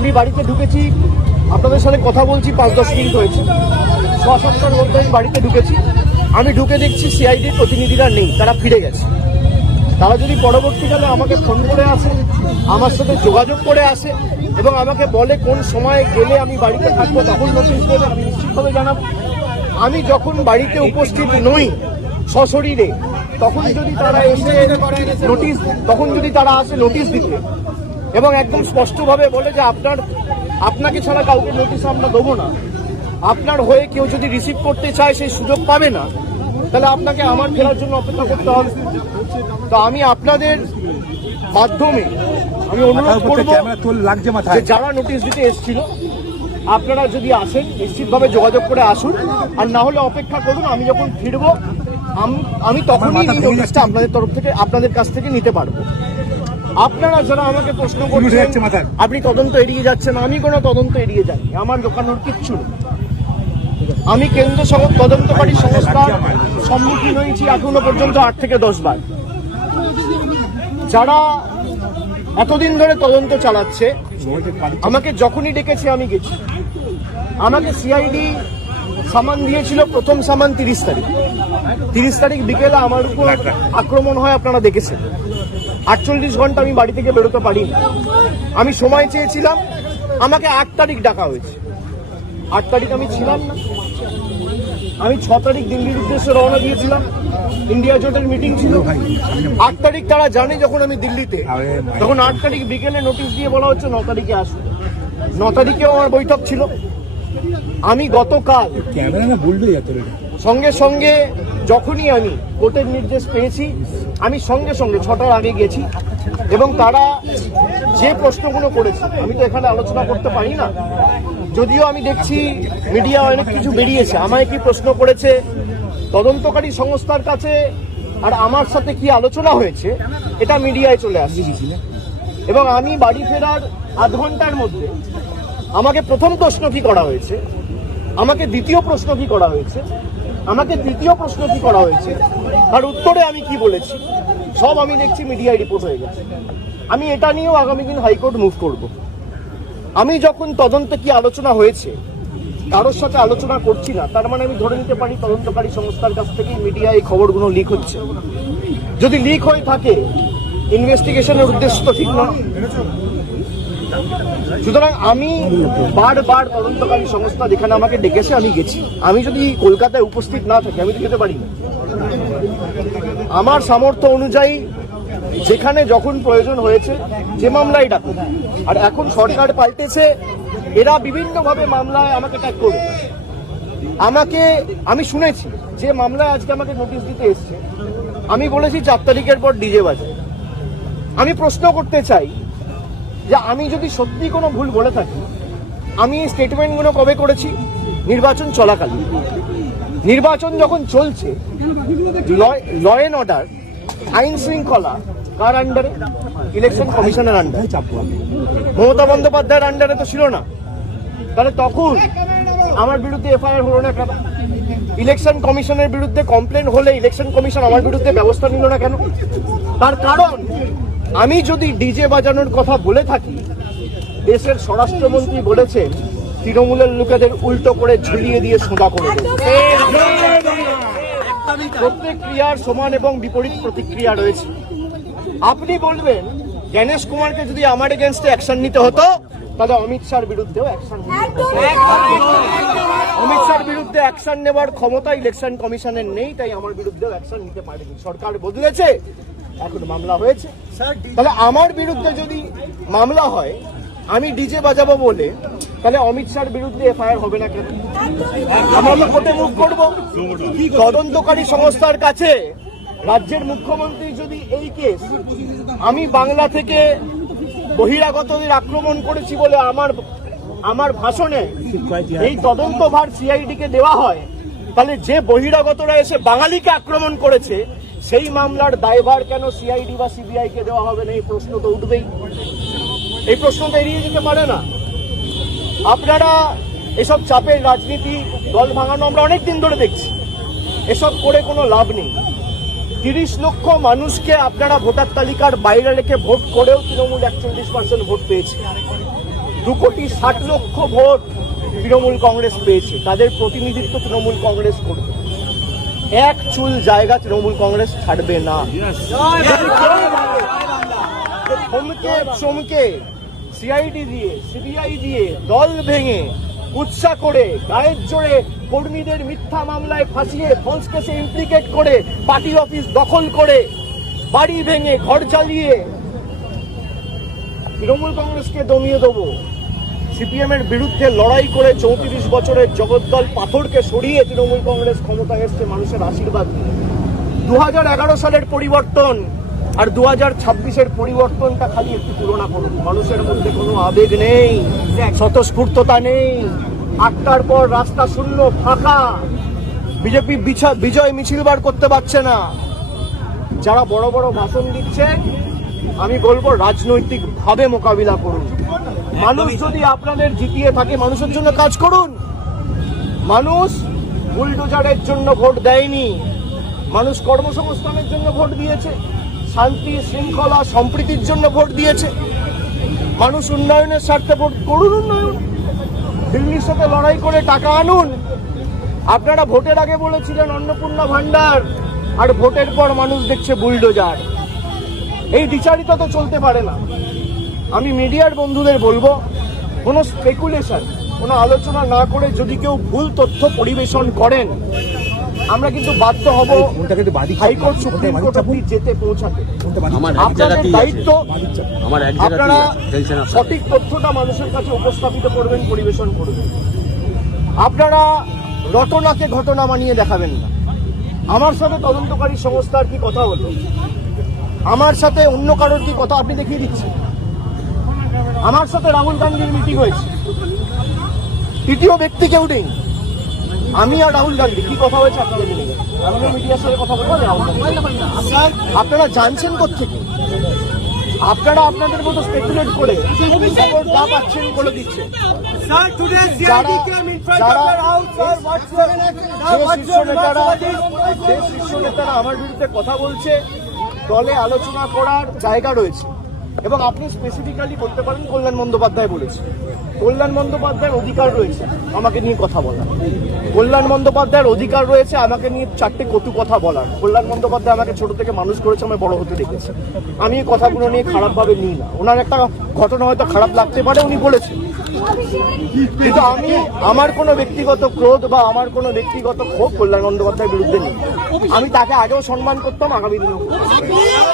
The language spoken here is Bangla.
আমি বাড়িতে ঢুকেছি, আপনাদের সাথে কথা বলছি 5-10 মিনিট হয়েছে, 6-7টার মধ্যে আমি বাড়িতে ঢুকেছি। আমি ঢুকে দেখছি সিআইডির প্রতিনিধিরা নেই, তারা ফিরে গেছে। তারা যদি পরবর্তীকালে আমাকে ফোন করে আসে, আমার সাথে যোগাযোগ করে আসে এবং আমাকে বলে কোন সময় গেলে আমি বাড়িতে থাকবো, তখন নোটিশ দেবে, আমি নিশ্চিতভাবে জানাবো। আমি যখন বাড়িতে উপস্থিত নই সশরীরে, তখন যদি তারা এসে নোটিশ, তখন যদি তারা আসে নোটিশ দিতে এবং একদম স্পষ্টভাবে বলে যে আপনাকে ছাড়া কাউকে নোটিশ আমরা দেবো না, আপনার হয়ে কেউ যদি রিসিভ করতে চায় সেই সুযোগ পাবে না, তাহলে আপনাকে আমার ফেরার জন্য অপেক্ষা করতে হবে। তো আমি আপনাদের মাধ্যমে আমি অনুরোধ করবো যে যারা নোটিশ দিতে এসেছিল, আপনারা যদি আসেন নিশ্চিতভাবে যোগাযোগ করে আসুন, আর না হলে অপেক্ষা করুন। আমি যখন ফিরবো আমি তখনই নোটিশটা আপনাদের তরফ থেকে, আপনাদের কাছ থেকে নিতে পারবো। আপনারা যারা আমাকে প্রশ্ন করছেন আপনি তদন্ত এড়িয়ে যাচ্ছেন, আমি কোনো তদন্ত এড়িয়ে যাই, আমার দোকানোর কিচ্ছু নেই। আমি কেন্দ্র তদন্তকারী সংস্থার সম্মুখীন হয়েছি এখনো পর্যন্ত 8 থেকে 10 বার। যারা এতদিন ধরে তদন্ত চালাচ্ছে, আমাকে যখনই ডেকেছে আমি গেছি। আমাকে সিআইডি সামান দিয়েছিল, প্রথম সামান 30 তারিখ। 30 তারিখ বিকেলে আমার উপর আক্রমণ হয়, আপনারা দেখেছেন। 48 ঘন্টা আমি বাড়ি থেকে বেরোতে পারিনি। আমি সময় চেয়েছিলাম, আমাকে 8 তারিখ ডাকা হয়েছে। 8 তারিখ আমি ছিলাম না। আমি 6 তারিখ দিল্লির উদ্দেশ্যে রওনা দিয়েছিলাম, ইন্ডিয়া জোটের মিটিং ছিল। 8 তারিখ তারা জানে যখন আমি দিল্লিতে, তখন 8 তারিখ বিকেলে নোটিশ দিয়ে বলা হচ্ছে 9 তারিখে আসবে। 9 তারিখেও আমার বৈঠক ছিল। আমি গতকাল সঙ্গে সঙ্গে যখনই আমি কোর্টের নির্দেশ পেয়েছি, আমি সঙ্গে সঙ্গে 6টার আগে গেছি এবং তারা যে প্রশ্নগুলো করেছে, আমি তো এখানে আলোচনা করতে পারি না, যদিও আমি দেখছি মিডিয়া অনেক কিছু বেরিয়েছে। আমায় কি প্রশ্ন করেছে তদন্তকারী সংস্থার কাছে আর আমার সাথে কি আলোচনা হয়েছে, এটা মিডিয়ায় চলে আসছে। এবং আমি বাড়ি ফেরার আধ ঘন্টার মধ্যে আমাকে প্রথম প্রশ্ন কি করা হয়েছে, আমাকে দ্বিতীয় প্রশ্ন কি করা হয়েছে, আমাকে তৃতীয় প্রশ্ন কি করা হয়েছে, আর উত্তরে আমি কি বলেছি, সব আমি দেখছি মিডিয়ায় রিপোর্ট হয়ে গেছে। আমি এটা নিয়েও আগামী দিন হাইকোর্ট মুভ করব। আমি যখন তদন্তে কি আলোচনা হয়েছে কারোর সাথে আলোচনা করছি না, তার মানে আমি ধরে নিতে পারি তদন্তকারী সংস্থার কাছ থেকে মিডিয়ায় এই খবরগুলো লিক হচ্ছে। যদি লিক হয়ে থাকে, ইনভেস্টিগেশনের উদ্দেশ্য তো ঠিক নয়। সুতরাং আমি বারবার তদন্তকারী সংস্থা যেখানে আমাকে ডেকেছে আমি গেছি। আমি যদি কলকাতায় উপস্থিত না থাকি, আমি তো যেতে পারি না। আমার সামর্থ্য অনুযায়ী যেখানে যখন প্রয়োজন হয়েছে, যে মামলায় ডাকুন। আর এখন সরকার পাল্টেছে, এরা বিভিন্নভাবে মামলায় আমাকে ট্যাগ করবে। আমি শুনেছি যে মামলায় আজকে আমাকে নোটিশ দিতে এসছে, আমি বলেছি 4 তারিখের পর ডিজে বাজে। আমি প্রশ্ন করতে চাই যে আমি যদি সত্যি কোনো ভুল বলে থাকি, আমি এই স্টেটমেন্টগুলো কবে করেছি? নির্বাচন চলাকালীন। নির্বাচন যখন চলছে, ল অ্যান্ড অর্ডার, আইন শৃঙ্খলা কার আন্ডারে? ইলেকশন কমিশনের আন্ডারে। মমতা বন্দ্যোপাধ্যায়ের আন্ডারে তো ছিল না। তাহলে তখন আমার বিরুদ্ধে এফআইআর হলো না কেন? ইলেকশন কমিশনের বিরুদ্ধে কমপ্লেন হলে ইলেকশন কমিশন আমার বিরুদ্ধে ব্যবস্থা নিল না কেন? তার কারণ আমি যদি ডিজে বাজানোর কথা বলে থাকি, দেশের স্বরাষ্ট্রমন্ত্রী বলেছেন তৃণমূলের লোকেদের উল্টো করে ঝুলিয়ে দিয়ে সোজা করে দেবে। প্রত্যেক ক্রিয়ার সমান এবং বিপরীত প্রতিক্রিয়া রয়েছে। আপনি বলবেন জ্ঞানেশ কুমারকে যদি আমার এগেনস্টে অ্যাকশন নিতে হতো, তাহলে অমিত শাহর বিরুদ্ধেও অ্যাকশন নিতে হতো। অমিত শাহর বিরুদ্ধে অ্যাকশন নেওয়ার ক্ষমতা ইলেকশন কমিশনের নেই, তাই আমার বিরুদ্ধেও অ্যাকশন নিতে পারেনি। সরকার বদলেছে, এখন মামলা হয়েছে। তাহলে আমার বিরুদ্ধে যদি মামলা হয়, আমি ডিজে বাজাবো বলে, তাহলে অমিত শাহর বিরুদ্ধে এফআইআর হবে না কেন? আমরা তো কোর্টে মুভ করবো। তদন্তকারী সংস্থার কাছে রাজ্যের মুখ্যমন্ত্রী যদি এই কেস, আমি বাংলা থেকে বহিরাগতদের আক্রমণ করেছি বলে আমার ভাষণে এই তদন্তভার সিআইডিকে দেওয়া হয়, তাহলে যে বহিরাগতরা এসে বাঙালিকে আক্রমণ করেছে সেই মামলার দায়ভার কেন সিআইডি বা সিবিআই কে দেওয়া হবে না? এই প্রশ্ন তো উঠবেই। এই প্রশ্ন তো এড়িয়ে যেতে পারে না। আপনারা এসব চাপের রাজনীতি, দল ভাঙানো আমরা অনেকদিন ধরে দেখছি। এসব করে কোনো লাভ নেই। 30 লক্ষ মানুষকে আপনারা ভোটার তালিকার বাইরে রেখে ভোট করেও তৃণমূল 41% ভোট পেয়েছে। 2,60,00,000 ভোট তৃণমূল কংগ্রেস পেয়েছে। তাদের প্রতিনিধিত্ব তৃণমূল কংগ্রেস করবে। এক চুল জায়গা তৃণমূল কংগ্রেস ছাড়বে না। থমকে চমকে সিআইডি দিয়ে, সিবিআই দিয়ে, দল ভেঙে, কুৎসা করে, গায়ের জোরে কর্মীদের মিথ্যা মামলায় ফাঁসিয়ে ফলস কেসে ইমপ্লিকেট করে, পার্টি অফিস দখল করে, বাড়ি ভেঙে, ঘর জ্বালিয়ে তৃণমূল কংগ্রেসকে দমিয়ে দেবো। সিপিএম এর বিরুদ্ধে লড়াই করে 34 বছরের জগদ্দল পাথরকে সরিয়ে তৃণমূল কংগ্রেস ক্ষমতায় এসছে মানুষের আশীর্বাদ। 2011 সালের পরিবর্তন আর 2026-এর পরিবর্তনটা খালি একটু তুলনা করুন। মানুষের মধ্যে কোনো আবেগ নেই, স্বতঃস্ফূর্ততা নেই। 8টার পর রাস্তা শূন্য, ফাঁকা। বিজেপি বিজয় মিছিল বার করতে পারছে না। যারা বড় বড় ভাষণ দিচ্ছে, আমি বলবো রাজনৈতিক ভাবে মোকাবিলা করুন। মানুষ যদি আপনাদের জিতিয়ে থাকে, মানুষের জন্য কাজ করুন। মানুষ বুলডোজারের জন্য ভোট দেয়নি, মানুষ কর্মসংস্থানের জন্য ভোট দিয়েছে, শান্তি শৃঙ্খলা সম্প্রীতির জন্য ভোট দিয়েছে। মানুষ উন্নয়নের স্বার্থে ভোট করুন। উন্নয়ন, দিল্লির সাথে লড়াই করে টাকা আনুন। আপনারা ভোটের আগে বলেছিলেন অন্নপূর্ণা ভান্ডার, আর ভোটের পর মানুষ দেখছে বুলডোজার। এই দ্বিচারিতা তো চলতে পারে না। আমি মিডিয়ার বন্ধুদের বলবো, কোনো স্পেকুলেশন, কোনো আলোচনা না করে যদি কেউ ভুল তথ্য পরিবেশন করেন, আমরা কিন্তু বাধ্য হব হাইকোর্ট সুপ্রিম কোর্ট অবধি যেতে পৌঁছাতে। আপনাদের দায়িত্ব, আপনারা সঠিক তথ্যটা মানুষের কাছে উপস্থাপিত করবেন, পরিবেশন করবেন। আপনারা রটনাকে ঘটনা বানিয়ে দেখাবেন না। আমার সাথে তদন্তকারী সংস্থার কি কথা হলো, আমার সাথে অন্য কারোর কি কথা আপনি দেখিয়ে দিচ্ছেন। আমার সাথে রাহুল গান্ধীর মিটিং হয়েছে, তৃতীয় ব্যক্তি কেউ নেই। আমি আর রাহুল গান্ধী কি কথা হয়েছে আপনারা জেনে গেছেন। আমিও মিডিয়ার সাথে কথা বলবো। আপনারা জানছেন কোত্থেকে? আপনারা আপনাদের মতো স্পেকুলেট করে যা পাচ্ছেন বলে দিচ্ছেন। শীর্ষ নেতারা আমার বিরুদ্ধে কথা বলছে, দলে আলোচনা করার জায়গা রয়েছে। এবং আপনি স্পেসিফিক্যালি বলতে পারেন কল্যাণ বন্দ্যোপাধ্যায় বলেছে। কল্যাণ বন্দ্যোপাধ্যায়ের অধিকার রয়েছে আমাকে নিয়ে কথা বলার। কল্যাণ বন্দ্যোপাধ্যায়ের অধিকার রয়েছে আমাকে নিয়ে 4টে কটু কথা বলার। কল্যাণ বন্দ্যোপাধ্যায় আমাকে ছোট থেকে মানুষ করেছে, আমায় বড় হতে দেখেছে। আমি এই কথাগুলো নিয়ে খারাপভাবে নিই না। ওনার একটা ঘটনা হয়তো খারাপ লাগতে পারে, উনি বলেছেন, কিন্তু আমি আমার কোনো ব্যক্তিগত ক্রোধ বা আমার কোনো ব্যক্তিগত ক্ষোভ কল্যাণ বন্দ্যোপাধ্যায়ের বিরুদ্ধে নেই। আমি তাকে আগেও সম্মান করতাম, আগামী দিনেও।